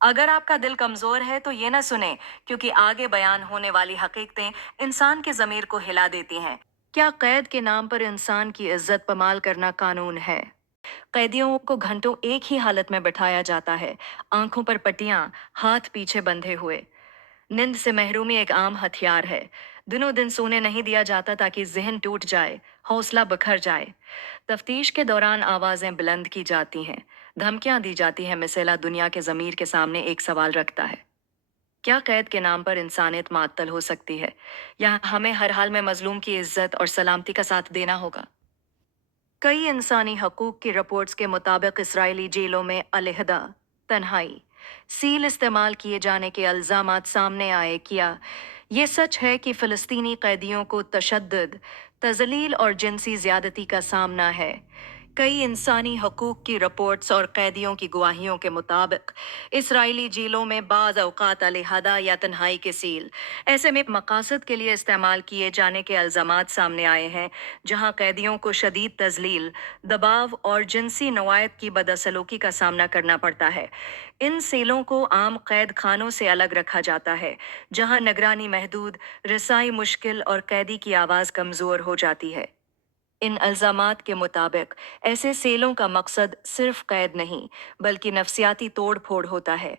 अगर आपका दिल कमजोर है तो ये ना सुने, क्योंकि आगे बयान होने वाली हकीकतें इंसान के ज़मीर को हिला देती हैं। क्या कैद के नाम पर इंसान की इज्जत पमाल करना कानून है? कैदियों को घंटों एक ही हालत में बिठाया जाता है, आंखों पर पट्टियां, हाथ पीछे बंधे हुए। नींद से महरूमी एक आम हथियार है। दिनों दिन सोने नहीं दिया जाता ताकि जहन टूट जाए, हौसला बिखर जाए। तफ्तीश के दौरान आवाजें बुलंद की जाती हैं, धमकियां दी जाती हैं, मिसेला दुनिया के जमीर के सामने एक सवाल रखता है। क्या कैद के नाम पर इंसानियत मातल हो सकती है, या हमें हर हाल में मजलूम की इज्जत और सलामती का साथ देना होगा? कई इंसानी हकूक की रिपोर्ट्स के मुताबिक इसराइली जेलों में अलहदा, तन्हाई, सील इस्तेमाल किए जाने के अल्जामात सामने आए। किया ये सच है कि फ़लस्तीनी कैदियों को तशद्दुद, तजलील और जिनसी ज्यादती का सामना है? कई इंसानी हकूक की रिपोर्ट्स और कैदियों की गवाहियों के मुताबिक इसराइली जेलों में बाज़ अवकात अलहदा या तन्हाई के सील ऐसे में मकासद के लिए इस्तेमाल किए जाने के अल्जामात सामने आए हैं, जहां कैदियों को शदीद तजलील, दबाव और जिनसी नवायत की बदसलूकी का सामना करना पड़ता है। इन सेलों को आम कैद खानों से अलग रखा जाता है, जहां निगरानी महदूद, रसाई मुश्किल और कैदी की आवाज़ कमज़ोर हो जाती है। इन अल्जामात के मुताबिक ऐसे सेलों का मकसद सिर्फ कैद नहीं, बल्कि नफसियाती तोड़ फोड़ होता है।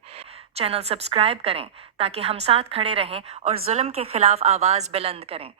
चैनल सब्सक्राइब करें ताकि हम साथ खड़े रहें और जुल्म के खिलाफ आवाज़ बुलंद करें।